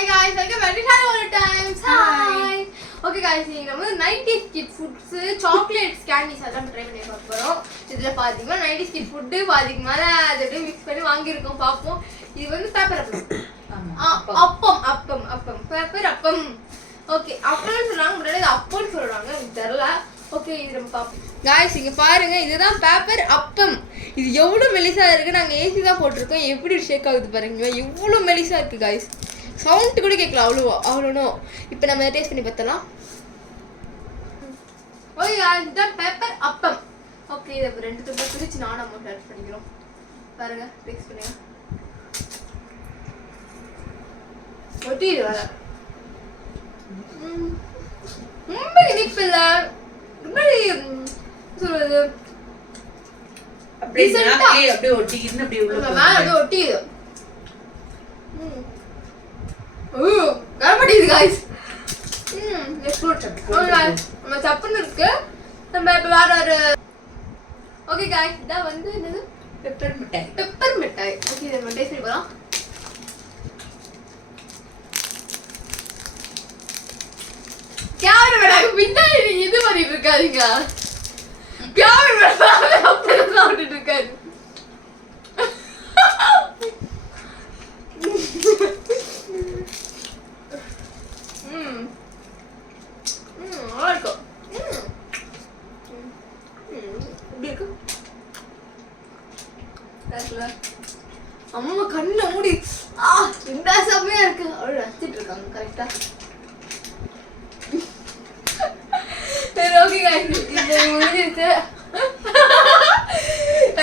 Hi guys, welcome back to Hello Times. Hi. Okay guys, இன்னைக்கு நம்ம 90s kid foods, chocolates, candies எல்லாம் try பண்ணி பார்க்க போறோம். இதுல பாத்தீங்கன்னா 90s kid food பாத்தீங்க மேல அதை அப்படியே மிக்ஸ் பண்ணி வாங்கி இருக்கோம் பாப்போம். இது வந்து பேப்பர் அப்பம். பேப்பர் அப்பம். ஓகே, அப்பம்னு சொல்றாங்க, முன்னாடி அப்பம்னு சொல்றாங்க, எனக்கு தெரியல. ஓகே, இது நம்ம பாப்போம். गाइस இங்க பாருங்க, இதுதான் பேப்பர் அப்பம். இது எவ்வளவு மெலிசா இருக்கு. நாங்க ஏசி தான் போட்டுருக்கோம். எப்படி ஷேக் ஆகுது பாருங்க. இவ்வளவு மெலிசா இருக்கு गाइस. சவுண்ட் கூட கேட்கல அவ்வளோ. இப்போ நம்ம டேஸ்ட் பண்ணி பார்த்தலாம். ஓகே गाइस, இதுதான் பேப்பர் அப்பம். ஓகே, இத ரெண்டு துண்டா பிரிச்சு நானா நம்ம டேஸ்ட் பண்ணிக்கிறோம். பாருங்க, டேஸ்ட் பண்ணுங்க. ஒட்டிடு வர. இனிப்பில்ல. சொல்றது அப்படியே ஒட்டிக்கின்னு அப்படியே உள்ள அப்படியே ஒட்டிது. கரமடிது गाइस. நெக்ஸ்ட் நம்ம சப்புன்னு இருக்கு. நம்ம இப்ப வேற ஒரு ஓகே गाइस, இத வந்து என்னது பெப்பர் மிட்டாய். ஓகே, இத நம்ம டேஸ்ட் பண்ணி பார்க்கலாம். கேவல மேடம் பின்னாடி இது மாதிரி இருக்காதீங்க. கேவல மேடம் அப்படியே சாப்பிட்டுட்டு இருக்காரு. நல்லா இருக்கும். எப்படி இருக்கு? அம்மா கண்ணை மூடி இந்த சமையா இருக்கு அவரு ரசிச்சுட்டு இருக்காங்க. கரெக்டா? சரி, ஓகே गाइस, இது முடிஞ்சிருச்சு.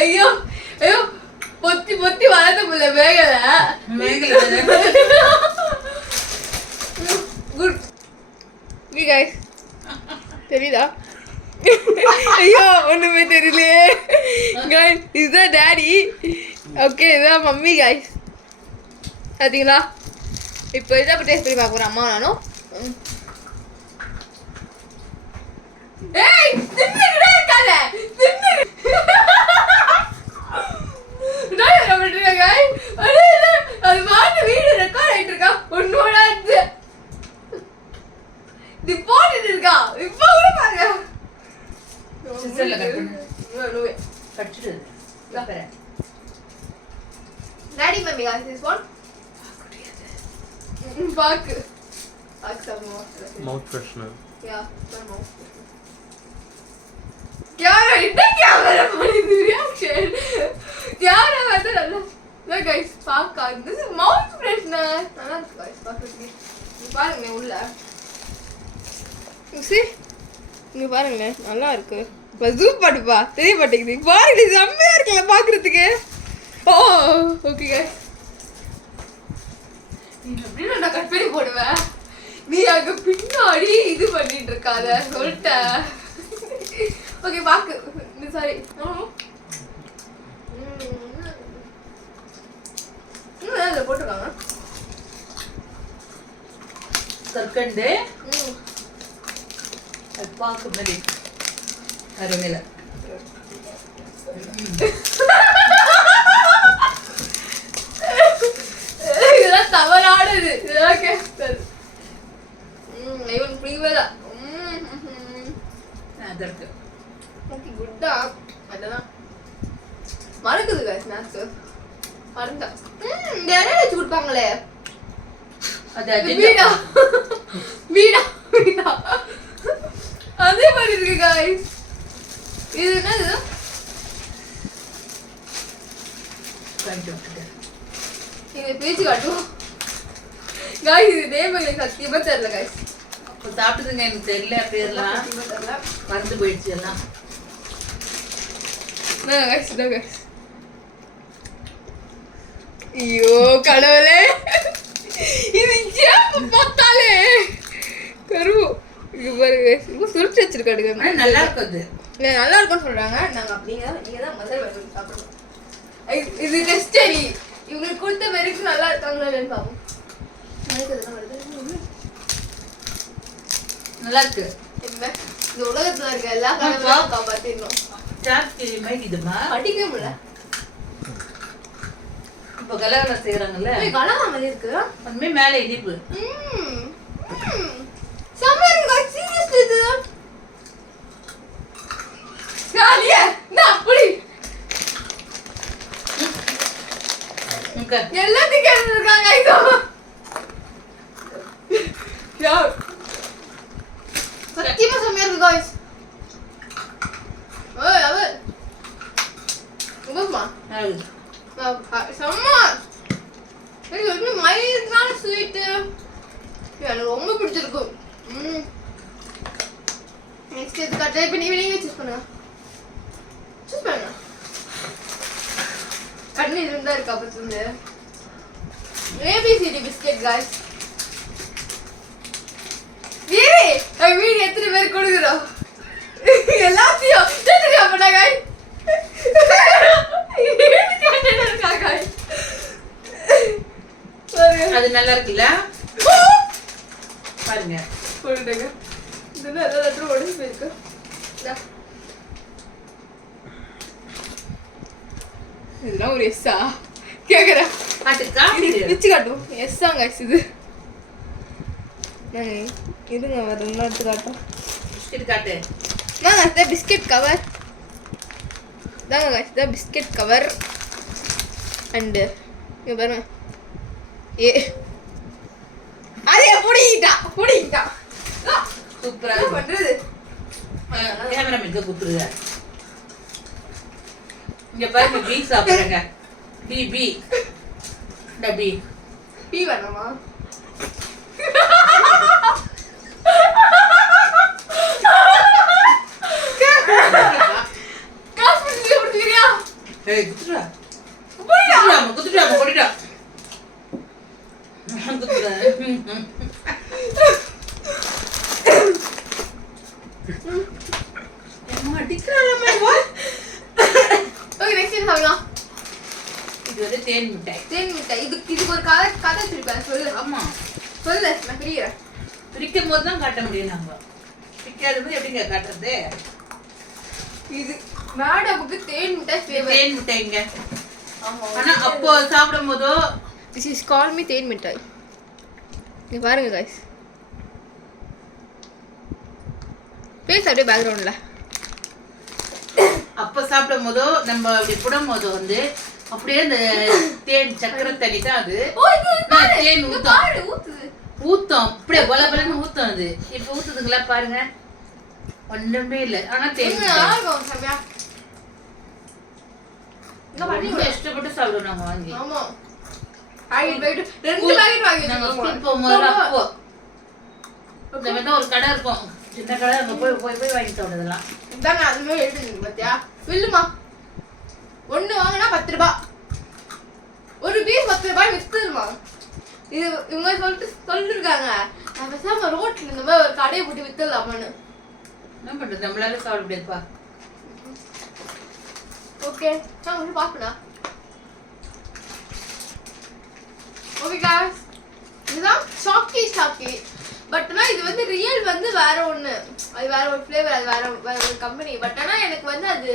ஐயோ பொத்தி வளர்த்த புள்ள மேகல குட். ஓகே गाइस, தெரியுதா? ஐயோ ஒண்ணுமே தெரியலையே गाइस. இதுதான் டாடி. ஓகே, இதுதான் மம்மி गाइस. பாத்தீங்களா? இப்போ இதை டேஸ்ட் பண்ணி பார்க்க போறோம் அம்மா நானும். ஏய் தின்னுடா கால தின்னு. நான் என்ன பண்றேன் गाइस? அது மாட்டு வீடியோ ரெக்கார்ட் ஆயிட்டு இருக்கா. ஒண்ணோட அது தி போட்டுட்டு இருக்கா. இப்போ கூட பாருங்க. சிஸ்டர்ல கட் பண்ணு. கட்ச்சிடு. பாரு. Daddy mummy guys, this one பாக்கு சமோ மவுத் ஃப்ரெஷ்னர். யா சமோ கேமரா இந்த கேமரா பண்ணிது ரியாக்ஷன். கேமரா வந்து நல்லா गाइस பாக்க. this is mouth freshener. நல்லா இருக்கு गाइस பாக்குறதுக்கு. நீ பாருங்க உள்ள. see நீ பாருங்க நல்லா இருக்கு. ஜூம் பண்ணுப்பா, தெரிய மாட்டேங்குது. பாருங்க செம்மையா இருக்குல்ல பாக்குறதுக்கு. ஓ ஓகே गाइस, நீ எப்படி நான் கட் பண்ணி போடுவேன். நீ அங்க பின்னாடி இது பண்ணிட்டு இருக்காத சொல்லிட்ட. ஓகே பாக்கு இந்த சாரி அதுல போட்டுருக்காங்க கற்கண்டு பாக்கு மாதிரி அருமையில. இதெல்லாம் தவறானது. இதெல்லாம் கேட்டது இவன் புரியல. அதற்கு ஓகே குட்டா அதெல்லாம் மறக்குது गाइस. ஸ்நாக்ஸ் மறந்தா இந்த இடையில வச்சு கொடுப்பாங்களே அது வீடா அதே மாதிரி இருக்கு गाइस. இது என்னது? இங்க பேச்சு காட்டும் गाइस. இது நேம் எனக்கு சத்தியமா தெரியல गाइस. அப்ப சாப்பிட்டதுங்க எனக்கு தெரியல. பேர்லாம் மறந்து போயிடுச்சு எல்லாம். गाइस ஐயோ கடவுளே, இது ஏன் பார்த்தாலே கருவு. இது பாருங்க ரொம்ப சுருட்டு வச்சிருக்காடுங்க. நல்லா இருக்குது. நல்லா இருக்கும்னு சொல்றாங்க. நாங்க அப்படிங்க நீங்க தான் முதல் வாங்கி சாப்பிடணும். இது டெஸ்ட் அடி. இவங்களுக்கு கொடுத்த வரைக்கும் நல்லா இருக்காங்களா இல்லைன்னு பாப்போம். நல்லா இருக்கு. என்ன இந்த உலகத்துல இருக்க எல்லா கடவுளையும் காப்பாத்திடணும். சாப்பிட்டு மைடிதுமா படிக்கவே முடியல. இப்போ கலகல செய்யறாங்கல்ல கலகா மாதிரி இருக்கு. அதுமே மேலே இனிப்பு. செம்மையா இருக்கு guys. Seriously இது. காலியா நான் அப்படி எல்லாத்தையும் கேட்டுருக்காங்க இதோ. யார் சத்தியமா செம்மையா இருக்கு guys. ஓய் அவ உங்கம்மா செம்ம எனக்கு வந்து மைல்டான ஸ்வீட்டு எனக்கு ரொம்ப பிடிச்சிருக்கு. நெக்ஸ்ட் இது ட்ரை பண்ணி நீங்க சூஸ் பண்ணுங்க. சூஸ் பண்ணுங்க. கண்ணு இருந்தா இருக்கா பத்துந்து ABCD பிஸ்கட் गाइस. வீடு எத்தனை பேர் கொடுக்குறோம் எல்லாத்தையும் சேர்த்துட்டு அப்படா गाइस. அது நல்லா இருக்குல்ல பாருங்க போடுங்க. இதெல்லாம் எல்லாரும் உடைஞ்சு போயிருக்கு. இதெல்லாம் ஒரு எஸ்ஸா கேக்குறேன் காட்டுக்கா வச்சு காட்டும். எஸ்ஸா गाइस இது இதுங்க வேற என்ன எடுத்து காட்டும். பிஸ்கட் காட்டு. இந்த பிஸ்கட் கவர் தாங்க गाइस. இந்த பிஸ்கட் கவர் அண்ட் இங்க பாருங்க. அதே புடிட்டா சூப்பரா என்ன பண்றது. கேமராமேனுக்கு குத்துருங்க. இங்க பாருங்க பீ சாப்பிடுங்க. பி டபி பீ வேணுமா காசு பண்ணி கொடுத்துக்கிறியா? ஏய் குத்துடா போய்டா குத்துடா குத்துடா ஓகே நெக்ஸ்ட் என்ன சாப்பிடலாம்? இது வந்து தேன் மிட்டாய். தேன் மிட்டாய். இதுக்கு ஒரு கதை வச்சிருப்பேன். சொல்லு. ஆமா சொல்லு நான் பிரிக்கிறேன். பிரிக்கும் போது தான் காட்ட முடியும். நம்ம பிரிக்காத போது எப்படிங்க காட்டுறது? இது மேடமுக்கு தேன் மிட்டாய் ஃபேவரட். தேன் மிட்டாய்ங்க. ஆனா அப்போ சாப்பிடும் போதோ திஸ் இஸ் கால் மீ தேன் மிட்டாய். இங்க பாருங்க गाइस. பேஸ் அப்படியே பேக்ரவுண்ட்ல. அப்ப சாப்பிடும் போதோ நம்ம அப்படி புடும் போதோ வந்து அப்படியே அந்த தேன் சக்கரை தண்ணி தான் அது. தேன் ஊத்தம் அப்படியே பலபலன்னு ஊத்தம் அது. இப்ப ஊத்துதுங்களா பாருங்க ஒண்ணுமே இல்ல. ஆனா தேன் இஷ்டப்பட்டு சாப்பிடுவோம் நாங்க வாங்கி. ஆமா ரெண்டு பாக்கெட் வாங்கி அப்போ இந்த மாதிரி ஒரு கடை இருக்கும் சின்ன கடை. அங்க போய் வாங்கி சாப்பிடுறதெல்லாம் இதாங்க. அதுமே எழுதுங்க பாத்தியா வில்லுமா. ஒண்ணு வாங்கினா 10 ரூபாய். ஒரு பீஸ் 10 ரூபாய் வித்துருமா. இது இவங்க சொல்லிருக்காங்க. நான் பேசாம ரோட்ல இந்த மாதிரி ஒரு கடையை போட்டு வித்துடலாமான்னு. என்ன பண்றது நம்மளால சாப்பிட முடியாதுப்பா. ஓகே நான் வந்து பாப்படா. Okay guys. இதுதான் சாக்கி. பட் ஆனா இது வந்து ரியல் வந்து வேற ஒண்ணு. அது வேற ஒரு ஃப்ளேவர். அது வேற ஒரு கம்பெனி. பட் ஆனா எனக்கு வந்து அது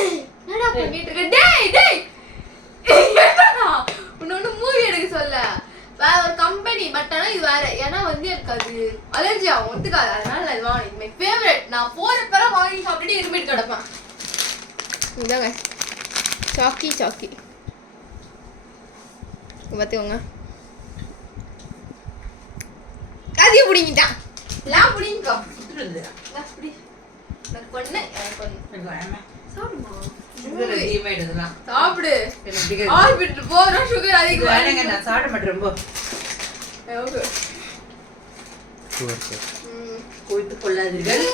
என்னடா பண்ணிட்டு இருக்க? டேய் என்னடா உன்ன மூவி எடுக்க சொல்ல. வேற ஒரு கம்பெனி. பட் ஆனா இது வேற. ஏன்னா வந்து எனக்கு அது அலர்ஜி ஆகும். ஒத்துக்காது. அதனால அது வாங்கி மை ஃபேவரட். நான் போறப்ப வாங்கி சாப்பிட்டுட்டு இருமிட்டு கிடப்பேன். இதாங்க சாக்கி பார்த்துக்கோங்க. அதையும் பிடிங்கிட்டான். எல்லாம் பிடிங்கக்கா. சாப்பிடு. ஹாஸ்பிட்டல் போறோம். சுகர் அதிகம். நான் சாப்பிட மாட்டேன் ரொம்ப. கோய்த்து கொள்ளாதீர்கள்.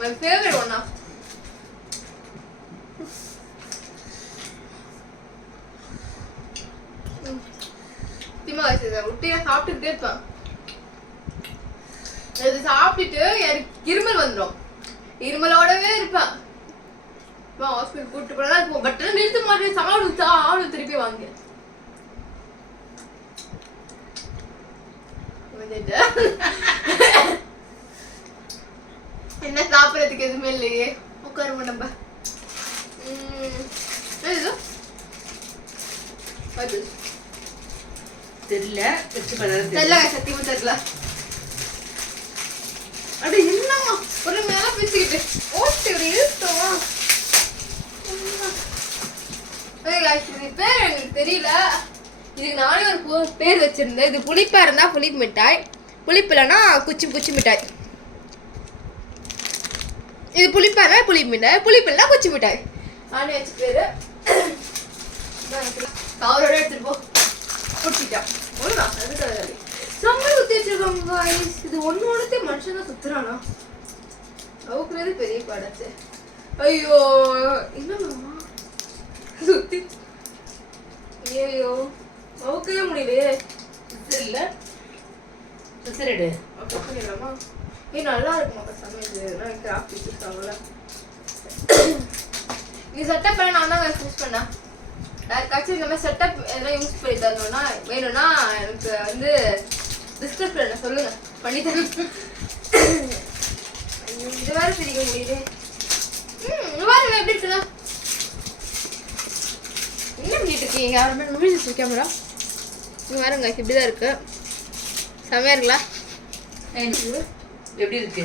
My favorite one of. திமா வச்சிருக்கேன். ரொட்டியை சாப்பிட்டுக்கிட்டே இருப்பேன். இது சாப்பிட்டுட்டு எனக்கு இருமல் வந்துடும். இருமலோடவே இருப்பேன். ஹாஸ்பிட்டல் கூப்பிட்டு போனா இருக்கும். பட் நிறுத்த மாட்டேன். சாப்பிடு திருப்பி வாங்க. என்ன சாப்பிடறதுக்கு எதுவுமே இல்லையே. உட்காருமா நம்ம. அது தெரியல வச்சு பார்த்தா தெரியல சத்தியமா தெரியல. அட என்னம்மா ஒரு மேல பேசிக்கிட்டு ஓட்டு இருட்டோம். இது பேர் எனக்கு தெரியல. இதுக்கு நானே ஒரு பேர் வச்சிருந்தேன். இது புளிப்பா இருந்தா புளிப்பு மிட்டாய், புளிப்பு இல்லைன்னா குச்சி குச்சி மிட்டாய். இது புளிப்பா இருந்தா புளிப்பு மிட்டாய், புளிப்பு இல்லைன்னா குச்சி மிட்டாய். நானே வச்சு பேரு கவரோட எடுத்துட்டு போ. குட்டிட்டா ஒழுங்கா அதுக்காக சம்பளம் குத்தி வச்சிருக்காங்க. இது ஒன்னோடத்தே மனுஷன் தான் சுத்துறானா? அவுக்குறது பெரிய பாடாச்சு. ஐயோ என்னம்மா சுத்தி ஐயோ அவுக்கவே முடியலையே. இல்ல சரிடு பண்ணிடலாமா? நல்லா இருக்குமா சமையல் கிராஃப்ட் வச்சிருக்காங்கல்ல. நீ செட்டப் பண்ண நான் தான் யூஸ் பண்ணேன். யாருக்காச்சும் இந்த மாதிரி செட்டப் எதனா யூஸ் பண்ணி தரணும்னா வேணும்னா எனக்கு வந்து டிஸ்கிரிப்ஷன்ல சொல்லுங்க பண்ணி தரேன். இது வேற பிரிக்க முடியுது. பாருங்க எப்படி இருக்குல்ல. என்ன பண்ணிட்டு இருக்கீங்க? யாருமே முடிஞ்சு கேமரா இங்க பாருங்க இப்படிதான் இருக்கு. செமையா இருக்குல்ல? எப்படி இருக்கு?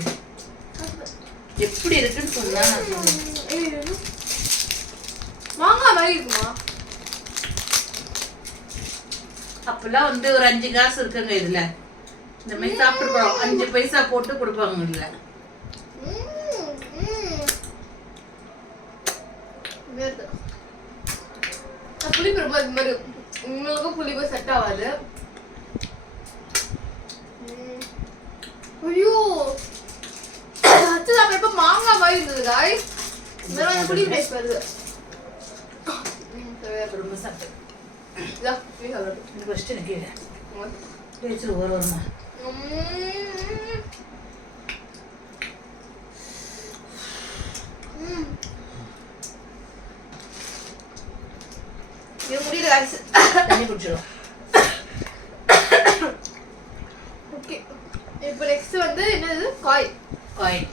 எப்படி இருக்குன்னு சொன்னா நான் சொல்றேன். மாங்காய் மாதிரி இருக்குமா? அப்பெல்லாம் வந்து ஒரு 5 காசு இருக்குங்க இதுல. இந்த மாதிரி சாப்பிட்டுருக்கோம். 5 பைசா போட்டு கொடுப்பாங்க இதுல. புளிப்பு ரொம்ப இது மாதிரி உங்களுக்கும் புளிப்பு செட் ஆகாது. ஐயோ அச்சு சாப்பிட்றப்ப மாங்காய் மாதிரி இருந்தது காய்ஸ். இந்த புளிப்பு டேஸ்ட் வருது. ரொம்ப சாப்பிட்டு இது ஃபர்ஸ்ட் எனக்கு பேச்சு வருமா? இது முடியல காய்ஸ். தண்ணி குடிச்சிடும். ஓகே இப்போ நெக்ஸ்ட் வந்து என்னது காயின் காயின்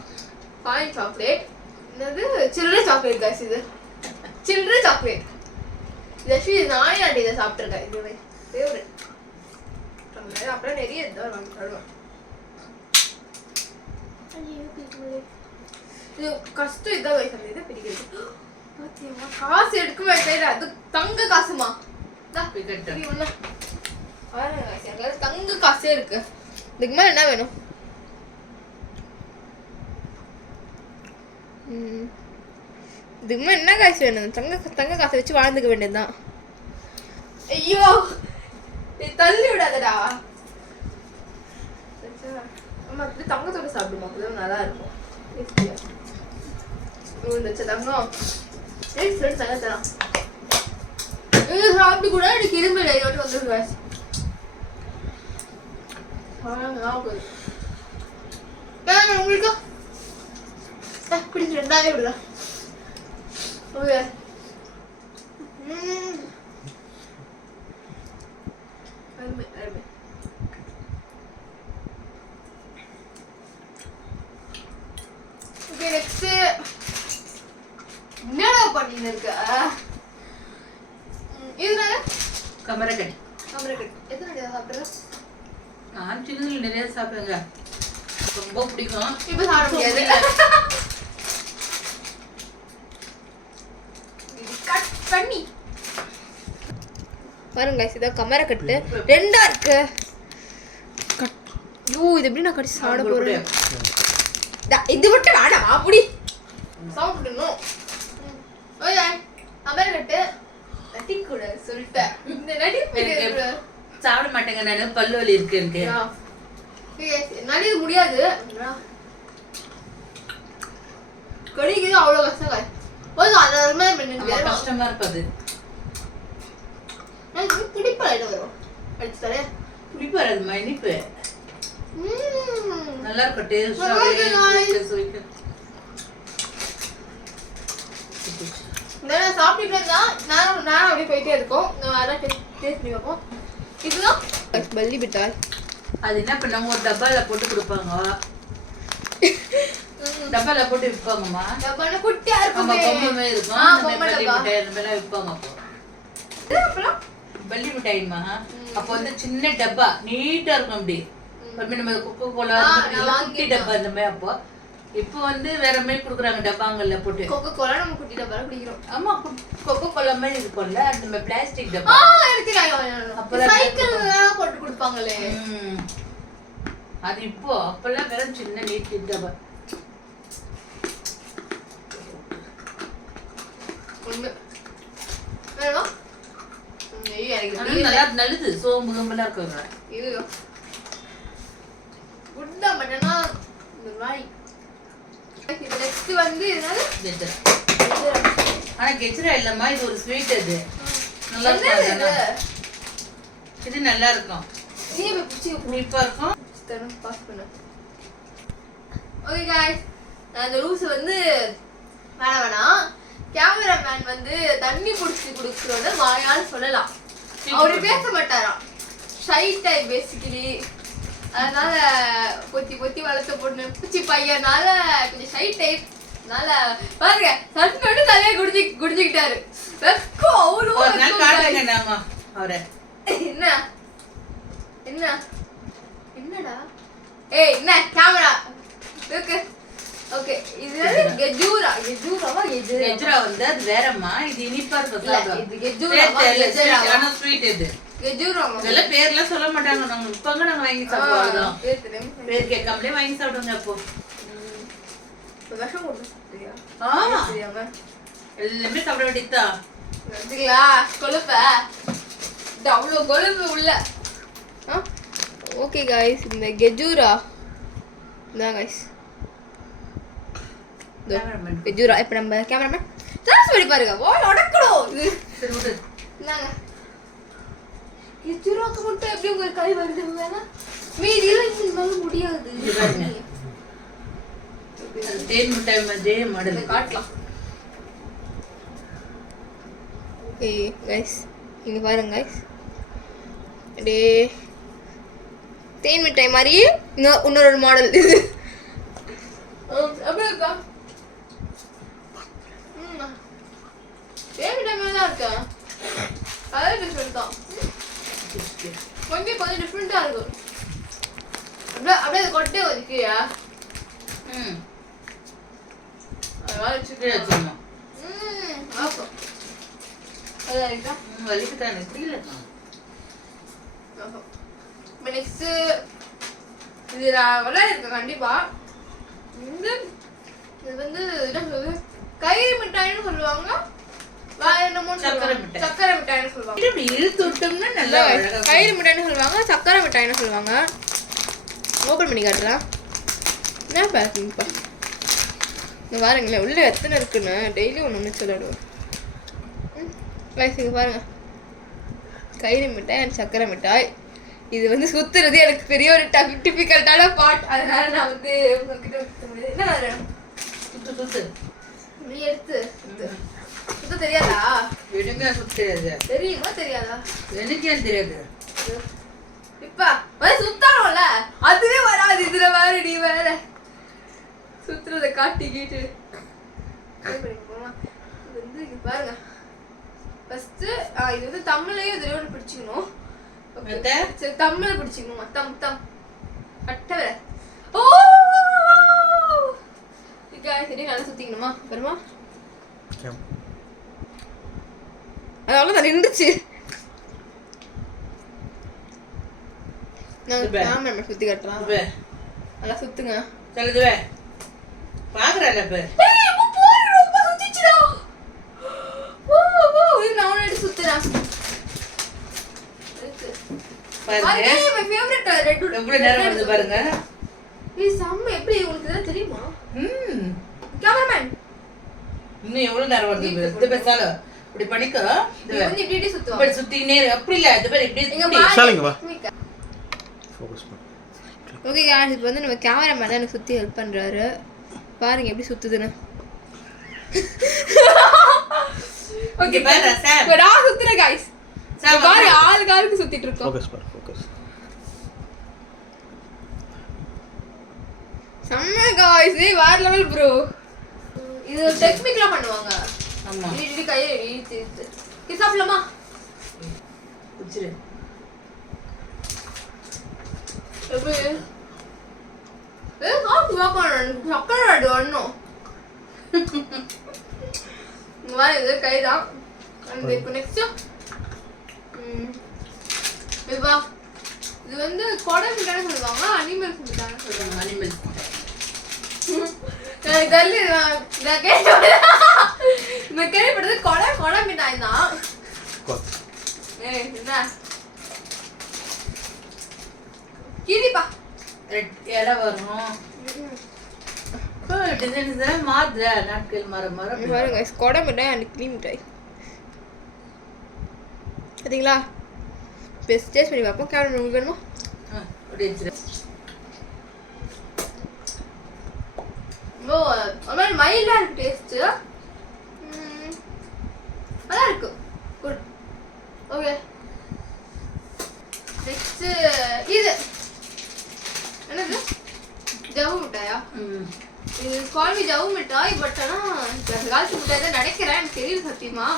காயின் சாக்லேட். என்னது சில்ட்ரன் சாக்லேட் காய்ஸ். இது சில்ட்ரன் சாக்லேட். இது ஆக்சுவலி நானே அடி இதை சாப்பிட்ருக்கேன். இது ஃபேவரட். அப்புறம் நிறைய இதுதான் நான் தருவேன். இது கஷ்டம் இதான் வயசு இதை பிடிக்கிறது. காசு எடுக்க வேண்டிய அது தங்க காசுமா? தங்க காசே இருக்கு. இதுக்கு மேல என்ன வேணும்? இதுக்கு மேல என்ன காசு வேணும்? தங்க காசை வச்சு வாழ்ந்துக்க வேண்டியதுதான். ஐயோ தள்ளி விடாதடா. அம்மா அப்படி தங்கத்தோட சாப்பிடுமா? அப்பதான் நல்லா இருக்கும். தங்கம் தங்கத்தரம் இது சாப்பிட்டு கூட எனக்கு இரும்பு லைட் வந்துருக்கு. உங்களுக்கு பிடிச்சி 2 விடுதா? ஓகே அருமை அருமை. ஓகே நெக்ஸ்ட் என்னடா பண்ணிட்டு இருக்க? இதுதானே கமரக்கடி. கமரக்கடி எத்தனை சாப்பிட்ற? நான் சின்னதுல நிறைய சாப்பிடுங்க. ரொம்ப பிடிக்கும். இப்போ சாப்பிட முடியாது. கட் பண்ணி பாருங்க இதான் கமரக்கட்டு 2 இருக்கு. ஐயோ இது எப்படி நான் கடிச்சு சாப்பிட போறேன்? இது மட்டும் வேணாம் அப்படி சாப்பிடணும். ஓகே கமரக்கட்டு நட்டி கூட சொல்லிட்டேன். இந்த நடிப்பு சாப்பிட மாட்டேங்க. நான் பல்லு வலி இருக்கு எனக்கு. என்னால இது முடியாது. கடிக்கிறது அவ்வளவு கஷ்டம். கஷ்டமா இருப்பது. புளிப்பு வரும் அடிச்சு தரேன். புளிப்பு வராதுமா, இனிப்பு நல்லா இருக்கும். டேஸ்ட் சாப்பிட்டு இருந்தா நானும் அப்படியே போயிட்டே இருக்கும். டேஸ்ட் பண்ணி வைப்போம். இதுதான் பல்லி மிட்டாய். அது என்ன பண்ணாங்க, ஒரு டப்பால போட்டு கொடுப்பாங்க. டப்பால போட்டு விற்பாங்கம்மா. டப்பால குட்டியா இருக்கும். பொம்மை இருக்கும். அந்த மாதிரி பல்லி மிட்டாய் அந்த மாதிரி விற்பாங்க. அப்போ பள்ளி மிட்டாய்மா அப்போ வந்து சின்ன டப்பா நீட்டா இருக்கும் அப்படி அப்படி நம்ம கொக்கோ கோலா குட்டி டப்பா இந்த மாதிரி அப்போ இப்போ வந்து வேற மாதிரி குடுக்குறாங்க டப்பாங்கல்ல போட்டு கொக்கோ கோலா நம்ம குட்டி டப்பால குடிக்கிறோம். ஆமா கொக்கோ கோலா மாதிரி இருக்கும்ல அந்த பிளாஸ்டிக் டப்பா அப்ப சைக்கிள்ல போட்டு கொடுப்பாங்களே அது இப்போ அப்பெல்லாம் வெறும் சின்ன நீட் டப்பா. நல்லா நழுது சோம்பு சோம்பெல்லாம் இருக்குங்க இது குட்டா மட்டனா இந்த மாதிரி. நெக்ஸ்ட் வந்து கெஜ்ரா. ஆனா கெஜ்ரா இல்லம்மா இது ஒரு ஸ்வீட் அது நல்லா இருக்கும். இது நல்லா இருக்கும். நீ பிடிச்சி புளிப்பா இருக்கும். பாஸ் பண்ணு. ஓகே गाइस நான் இந்த ரூல்ஸ் வந்து வேணாம். கேமராமேன் வந்து தண்ணி புடிச்சு குடுக்குறத வாயால சொல்லலாம். அவரு பேச மாட்டாராம். Shy type basically. அதனால பொத்தி வளர்த்த பொண்ணு பிச்சி பையனால கொஞ்சம் ஷை டைப்னால பாருங்க சட்டு தலையை குடிச்சுக்கிட்டாரு. வெக்கோ அவ்வளோ ஒரு நாள் காட்டுங்க நாம அவரை. என்னடா ஏய் என்ன கேமரா ஓகே ஓகே இது கெஜூராவா கெஜ்ரா வந்து அது வேறம்மா இது இனிப்பா இருக்கும். இது கெஜூராவா ஸ்வீட் இது கெஜூரா இதெல்லாம் பேர்லாம் சொல்ல மாட்டாங்க. நாங்க இப்பங்க நாங்க வாங்கி சாப்பிடுவோம். பேர் கேட்காமலே வாங்கி சாப்பிடுங்க. அப்போ விஷம் கொடுத்துறியா? எல்லாமே சாப்பிட வேண்டியதுதான். கொழுப்ப அவ்வளோ கொழுப்பு உள்ள. ஓகே காய்ஸ் இந்த கெஜூரா இதான் காய்ஸ் கெஜூரா. இப்போ நம்ம கேமராமேன் சான்ஸ் பண்ணி பாருங்க. ஓய் உடக்கணும் இது சரி விடு. என்னங்க கெஜூராக்கு மட்டும் எப்படி உங்களுக்கு கை வருது வேணா மீதியெல்லாம் என்னால முடியாது. தேன் மிட்டாய் மாதிரி மாடல் காட்டலாம். ஏய் गाइस இங்க பாருங்க गाइस டே தேன் மிட்டாய் மாதிரி இன்னொரு மாடல் இது அப்படியே இருக்கா? தேன் மிட்டாய் மாதிரி தான் இருக்கா? கலர் டிஃப்ரெண்ட் தான். கொஞ்சம் டிஃப்ரெண்டா இருக்கும். அப்படியே கொட்டே ஒதுக்கியா? அதனால வச்சுக்கணும். ஆக்கும் வலிக்குதான் புரியல. நெக்ஸ்ட் இது நான் விளையாடிருக்கேன் கண்டிப்பா. இது வந்து என்ன சொல்றது கயிறு மிட்டாய்னு சொல்லுவாங்க. சக்கரை மிட்டாய்னு சொல்லுவாங்க. இழுத்து விட்டோம்னா நல்லா கயிறு மிட்டாய்னு சொல்லுவாங்க. சக்கரை மிட்டாய்னு சொல்லுவாங்க. ஓபன் பண்ணி காட்டுறேன். என்ன பாருங்கப்பா இங்க பாருங்களேன் உள்ள எத்தனை இருக்குன்னு டெய்லி ஒன்று சொல்லிடுவேன். இங்க பாருங்க கயிறு மிட்டாய் அண்ட் சக்கரை மிட்டாய். இது வந்து சுத்துறது எனக்கு பெரிய ஒரு டிஃபிகல்ட்டான பார்ட். அதனால நான் வந்து உங்ககிட்ட சுத்த முடியாது. என்ன சுத்து நீ எடுத்து சுத்த தெரியாதா? விடுங்க சுத்த தெரியாது. தெரியுமா தெரியாதா? எனக்கு ஏன் தெரியாது. இப்ப சுத்தானோம்ல அதுவே வராது. இதுல வேற நீ வேற சுத்துறத காட்டிக்கிட்டு வந்து பாருங்க. ஃபர்ஸ்ட் இது வந்து தமிழ்லயே இதுல ஒன்று பிடிச்சிக்கணும். சரி தமிழ்ல பிடிச்சிக்கணும். தம் அட்டவரை. ஓ சரி நல்லா சுத்திக்கணுமா அப்புறமா அது அவ்வளோதான் நின்றுச்சு. நான் சுத்தி காட்டுறேன். நல்லா சுத்துங்க. சொல்லுதுவே பாக்குறல இப்ப சுத்திச்சுடா. நான் எடுத்து சுத்துறேன். பாருங்க my favorite red எவ்வளவு நேரம் வருது பாருங்க. ஏய் சம்ம எப்படி உங்களுக்கு இதெல்லாம் தெரியுமா? கேமராமேன் இன்னும் எவ்வளவு நேரம் வருது இது பேசால இப்படி பண்ணிக்க. இது வந்து இப்படி சுத்துவா. இப்படி சுத்தினே அப்படி இல்ல இது பேர் இப்படி சொல்லுங்க வா ஃபோக்கஸ் பண்ணு. ஓகே गाइस இப்போ வந்து நம்ம கேமராமேன் தான் எனக்கு சுத்தி ஹெல்ப் பண்றாரு. பாருங்க எப்படி சுத்துதுன்னு. ஓகே பாரு சார் இப்போ நான் சுத்துறேன் गाइस. சார் பாரு ஆளுக்கு சுத்திட்டு இருக்கோம். ஃபோக்கஸ் பண்ணு ஃபோக்கஸ். செம்ம गाइस இது வேற லெவல் ப்ரோ. இது டெக்னிக்கலா பண்ணுவாங்க. ஆமா இது கையை இழுத்து இது சாப்பிடலாமா? குச்சிரு. எப்படி காப்பி பார்க்கணும் சக்கரை அடி வரணும் இந்த மாதிரி இது கைதான் அந்த இப்போ நெக்ஸ்ட் இதுவா இது வந்து கொடை மிட்டான்னு சொல்லுவாங்க அனிமல்ஸ் மிட்டான்னு சொல்லுவாங்க அனிமல் கேள்விப்பட்டது கொடை கொடை மிட்டாய் தான் என்ன கிளிப்பா இலை வரும் டிசைன் மாறுதுல நாட்கள் மாற பாருங்க கொடை மிட்டாய் அண்ட் கிளி மிட்டாய் சரிங்களா பெஸ்ட் டேஸ்ட் பண்ணி பார்ப்போம் கேமரா உங்களுக்கு வேணுமா அப்படி வச்சிரு. ஓ ஒரு மாதிரி மைல்டாக இருக்கு டேஸ்ட்டு நல்லா இருக்கு குட் ஓகே நெக்ஸ்ட்டு இது என்னது ஜவ்வு மிட்டாயா இது கால்வி ஜவ்வு மிட்டாய் பட் ஆனால் காலத்து மிட்டாய் தான் நினைக்கிறேன் எனக்கு தெரியல சத்தியமா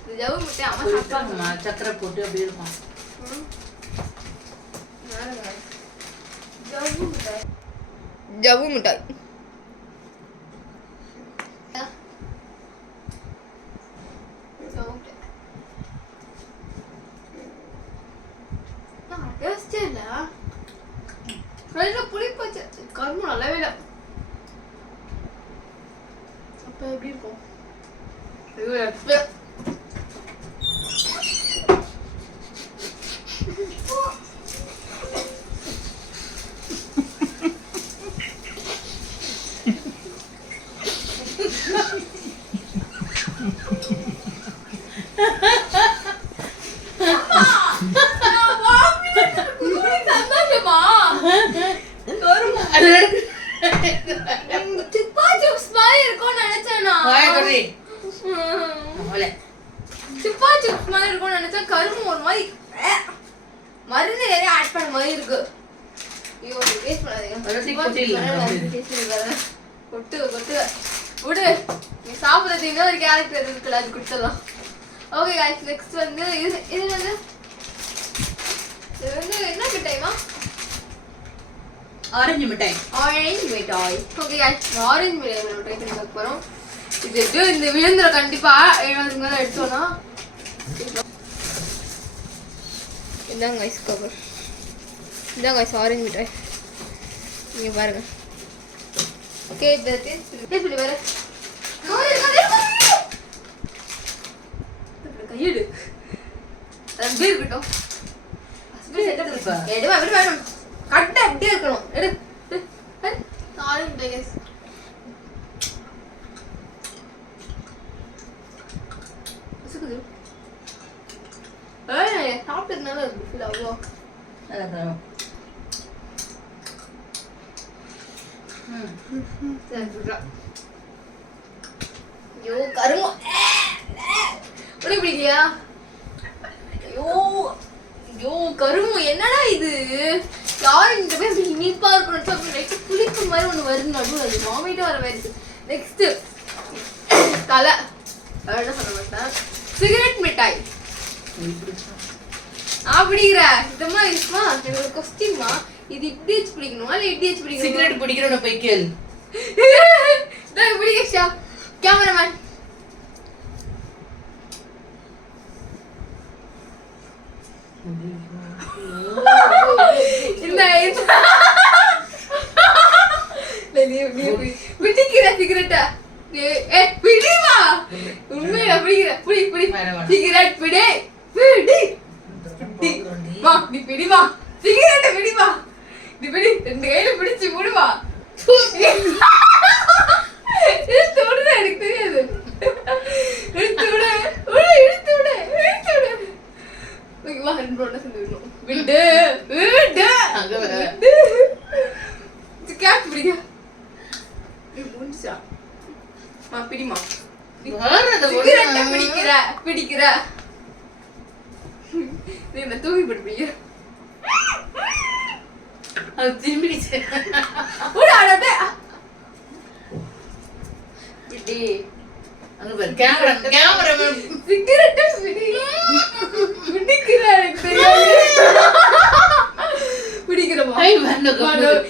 இது ஜவ்வு மிட்டாய் அம்மா சாப்பிட்டாங்கம்மா சக்கரை போட்டு அப்படி இருக்கும். ஜவ்வு மிட்டாய் டேஸ்டே இல்ல புளிப்பாச்சு கரும்பு நல்லாவே இல்லை அப்ப எப்படி இருக்கும் மருந்து நிறைய ஆட் பண்ண மாதிரி இருக்கு ஐயோ வேஸ்ட் பண்ணாதீங்க கொட்டு கொட்டு விடு நீ சாப்பிட்றது இன்னொரு கேரக்டர் இருக்குல்ல அது கொடுத்துடலாம் ஓகே गाइस நெக்ஸ்ட் வந்து இது வந்து என்ன மிட்டாய்மா ஆரஞ்சு மிட்டாய் ஓகே गाइस ஆரஞ்சு மிட்டாய் நம்ம ட்ரை பண்ணி பார்க்க போறோம் இது இந்த விழுந்துற கண்டிப்பா ஏதாவது மேல எடுத்தோம்னா இதாங்க ஐஸ் கவர் இதாங்க ஐஸ் ஆரஞ்சு மிட்டாய் நீங்க பாருங்க ஓகே இப்போ டேஸ்ட் பண்ணி பாரு கையெடு அப்படியே இருக்கட்டும் கட்ட அப்படியே இருக்கணும் எடு ஆரஞ்சு மிட்டாய் கைஸ் சாப்பிட்டதுனால ஃபீல் ஆகுதோ ஐயோ கருமோ உனக்கு பிடிக்கலையா ஐயோ ஐயோ கருமோ என்னடா இது யாரும் இந்த பேர் இனிப்பா இருக்கணும் லைட்டு புளிப்பு மாதிரி ஒன்று வருது நடுவில் அது மாமிட்ட வர மாதிரி இருக்கு நெக்ஸ்ட் தலை என்ன சொல்ல மாட்டேன் சிகரெட் மிட்டாய் அப்படிங்கிற இதமா இருக்குமா எனக்கு ஒரு கொஸ்டின்மா இது இப்படி வச்சு பிடிக்கணுமா இல்லை இப்படி வச்சு பிடிக்கணும் சிகரெட் பிடிக்கிறவன போய் கேளு பிடிக்கா கேமராமேன் பிடிக்கிற சிகரெட்டா பிடிவா உண்மையில பிடிக்கிற பிடி பிடி சிகரெட் பிடி பிடி வா நீ பிடிவா சிகரெட்டை பிடிவா நீ பிடி ரெண்டு கையில பிடிச்சு விடுவா இழுத்து விடுற எனக்கு தெரியாது இழுத்து விடு இழுத்து விடு இழுத்து விடு ஓகேவா ரெண்டு ரோட சேர்ந்து விடணும் விடு விடு அங்க வர கேட் பிடிக்க முடிஞ்சா மா பிடிமா சிகரெட்டை பிடிக்கிற பிடிக்கிற நீ என்ன தூக்கி போட்டு பிடிக்கிற அது திரும்பிடுச்சு விடு அப்படியே பிடி அங்க பாரு கேமரா சிகரெட் பிடிக்கிறாரு தெரியாது பிடிக்கிறமா ஐ வந்தோ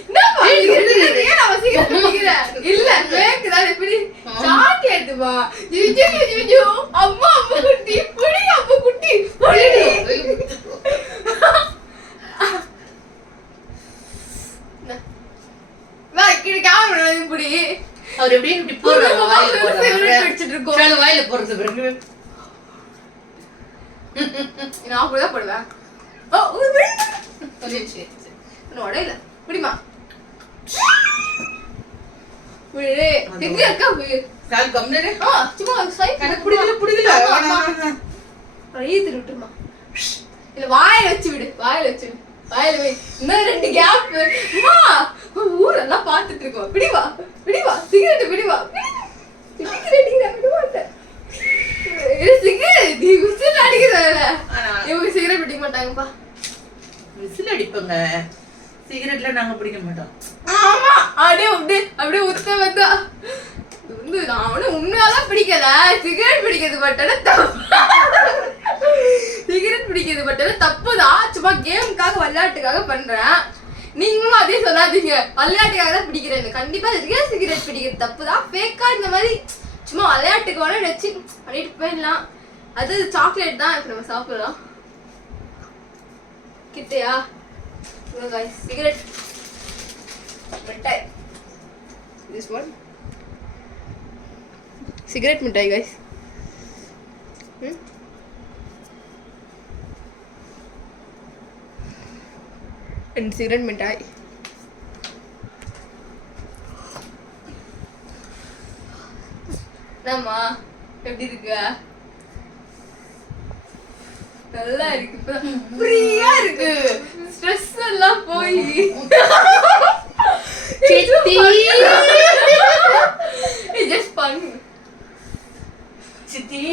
என்னப்பா ஏன் அவ சிகரெட் பிடிக்கிற இல்ல கேக்குதா இப்படி சாட்டி எடுத்துமா ஜிஜி அம்மா குட்டி புடி அம்மா குட்டி புடி வா கிட்ட கேமரா இப்படி அவர் எப்படியே இப்படி போறாங்க வாயில போறாங்க பிடிச்சிட்டு இருக்கோம் சாலு வாயில போறது பாருங்க நான் அப்படிதான் போடுவேன் ஓ ஒரு சரி உடையில பிடிமா விடு எங்க இருக்கா கால் கம்னரே சும்மா சைட் எனக்கு புடிக்கல ஐய திருட்டுமா இல்ல வாயில வச்சு விடு வாயில வச்சு விடு வாயில வை இன்னும் 2 கேப் அம்மா ஊரெல்லாம் பார்த்துட்டு இருக்கோம் பிடிவா சிகரெட் பிடிவா சிகரெட் விடுவாட்டேன் சிகரெட் விசில் அடிக்கிறாங்க இவங்க சிகரெட் பிடிக்க மாட்டாங்கப்பா விசில் அடிப்பங்க சிகரெட்ல நாங்க பிடிக்க மாட்டோம் ஆமா அப்படியே உத்த வந்தா வந்து நான் உண்மையாலாம் பிடிக்கல சிகரெட் பிடிக்கிறது பட்டால தப்பு சிகரெட் பிடிக்கிறது பட்டால தப்புதான் சும்மா கேமுக்காக விளையாட்டுக்காக பண்றேன் நீங்களும் அதே சொல்லாதீங்க விளையாட்டுக்காக தான் பிடிக்கிறேன் கண்டிப்பா சிகரெட் பிடிக்கிறது தப்புதான் ஃபேக்கா இந்த மாதிரி சும்மா விளையாட்டுக்கு வேணா வச்சு பண்ணிட்டு போயிடலாம் அது சாக்லேட் தான் இப்ப நம்ம சாப்பிடலாம் கிட்டையா சிகரெட் மிட்டாய் this one cigarette மிட்டாய் guys and cigarette மிட்டாய் நம்மா எப்படி இருக்கு நல்லா இருக்கு ஃப்ரீயா இருக்கு ஸ்ட்ரெஸ் எல்லாம் போய் சித்தி just fun சித்தி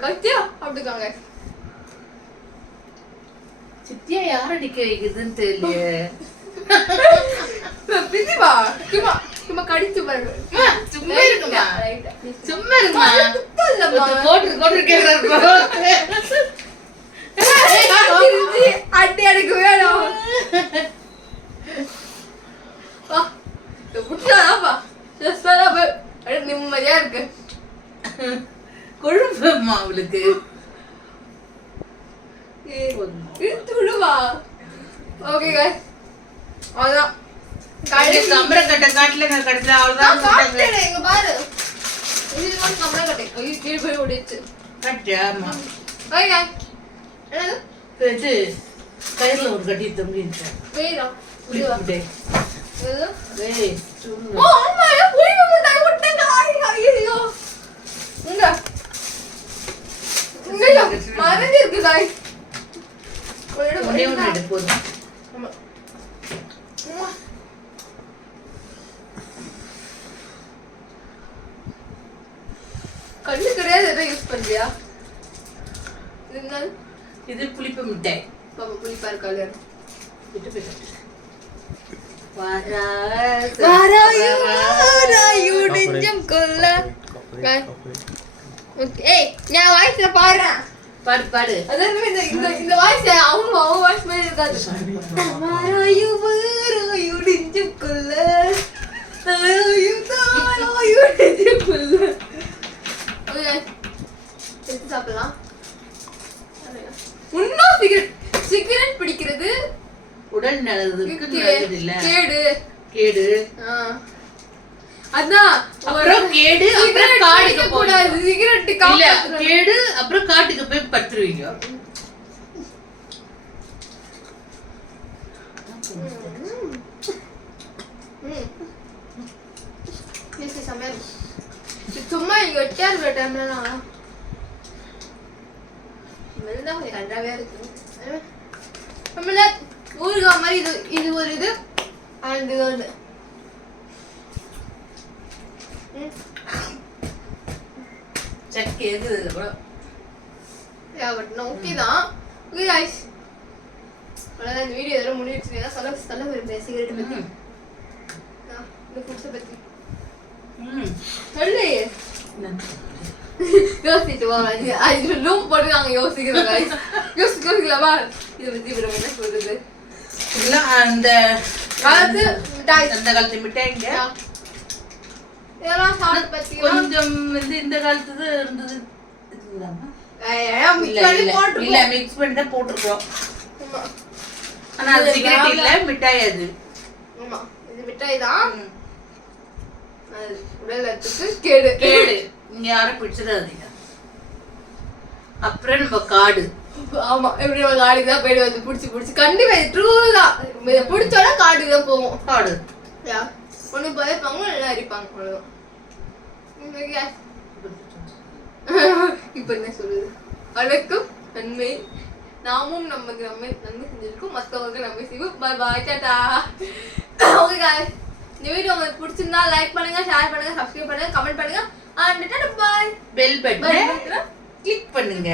கத்தியா அப்படிக்காங்க சித்தியா யார் அடிக்க வைக்குதுன்னு தெரியலையே பிரிவா சும்மா கடிச்சு பாருங்க சும்மா இருக்குமா சும்மா இருக்குமா கோட்டு கேக்குறாரு அட்டி எனக்கு வேணும் நிம்மதியா இருக்கு கொழும்புமா அவளுக்கு விடுவா ஓகே அவ்வளவுதான் கம்பரை கட்ட காட்டுல நான் கடைசியில அவ்வளவுதான் எங்க பாரு இதுதான் கம்பரை கட்டை கீழே போய் ஓடிச்சு கட்டாமா ஓகே என்னது இது கயிறுல ஒரு கட்டி தொங்கிட்டேன் வேறா விடுவா ஏய் ஓ அம்மா புளிப்பு முட்டாய் விட்டங்க ஐயோ இங்க மறந்து இருக்கு गाइस ஒண்ணே ஒண்ணு எடு போதும் கண்ணு கிடையாது எதை யூஸ் பண்றியா இது புளிப்பு மிட்டாய் பாப்பா புளிப்பா இருக்காளே விட்டு போயிட்டு வாராயு நெஞ்சம் கொல்ல ஏய் நான் வாய்ஸ்ல பாடுறேன் பாடு அதான் இந்த வாய்ஸ் அவங்க வாய்ஸ் மாதிரி இருக்காது வாராயு நெஞ்சம் கொல்ல வாராயு நெஞ்சம் கொல்ல ஓகே எடுத்து சாப்பிடலாம் இன்னும் சிகரெட் பிடிக்கிறது உடல் நலத்துக்கு நல்லது இல்ல கேடு அதான் அப்புறம் கேடு அப்புறம் காட்டுக்கு கூடாது சிகரெட் இல்ல கேடு அப்புறம் காட்டுக்கு போய் பத்துருவீங்க சும்மா இங்க வெட்டியா இருக்கிற டைம்ல மெல்தான் கொஞ்சம் கண்டாவே இருக்கு நம்மள ஊறுகாய் மாதிரி இது ஒரு இது அண்ட் இது ஒன்று சக்கி இருக்குது கூட ஓகே தான் ஓகே गाइस அவ்வளவுதான் இந்த வீடியோ இதெல்லாம் முடிஞ்சிடுச்சு ஏதாவது சொல்ல விரும்புறேன் சிகரெட் பத்தி இந்த ஃபுட்ஸை பத்தி ம். சொல்லு. யோசிச்சுட்டு வா. அது ரூம் போட்டு நாங்க யோசிக்கிறோம் guys. யோசிக்கலாமா இதை பத்தி இவரை என்ன சொல்றது? இதெல்லாம் அந்த காலத்து மிட்டாய். அந்த காலத்து மிட்டாய்ங்க இதெல்லாம் சாப்பிட்டு பத்தி கொஞ்சம் வந்து இந்த காலத்து இருந்தது இதுதாம்மா? மிக்ஸ் இல்ல பண்ணி இல்ல போட்டுருக்கோம். இல்ல மிக்ஸ் பண்ணி தான் போட்டிருக்கோம். ஆமா. ஆனா அது சிகரெட் இல்ல, மிட்டாய் அது. ஆமா இது மிட்டாய் தான். ம். அது உடல் நலத்துக்கு கேடு. கேடு. நீங்க யாரும் பிடிச்சிடாதீங்க. அப்புறம் நம்ம காடு. ஆமா எப்படி நம்ம காடுக்கு தான் போயிட்டு வந்து புடிச்சு கண்டிப்பா இது ட்ரூ தான். இதை பிடிச்சோட காடுக்கு தான் போவோம். காடு. யா ஒண்ணு பதைப்பாங்க நல்லா அரிப்பாங்க அவ்வளவுதான். இப்ப என்ன சொல்லுது? வணக்கம் நன்மை. நாமும் நமக்கு நன்மை செஞ்சிருக்கோம், மற்றவங்களுக்கு நன்மை செய்வோம். பாய் பாய் டாடா. ஓகே गाइस, இந்த வீடியோ உங்களுக்கு பிடிச்சிருந்தா லைக் பண்ணுங்க, ஷேர் பண்ணுங்க, சப்ஸ்கிரைப் பண்ணுங்க, கமெண்ட் பண்ணுங்க. And Tata bye. பெல் பட்டனை கிளிக் பண்ணுங்க.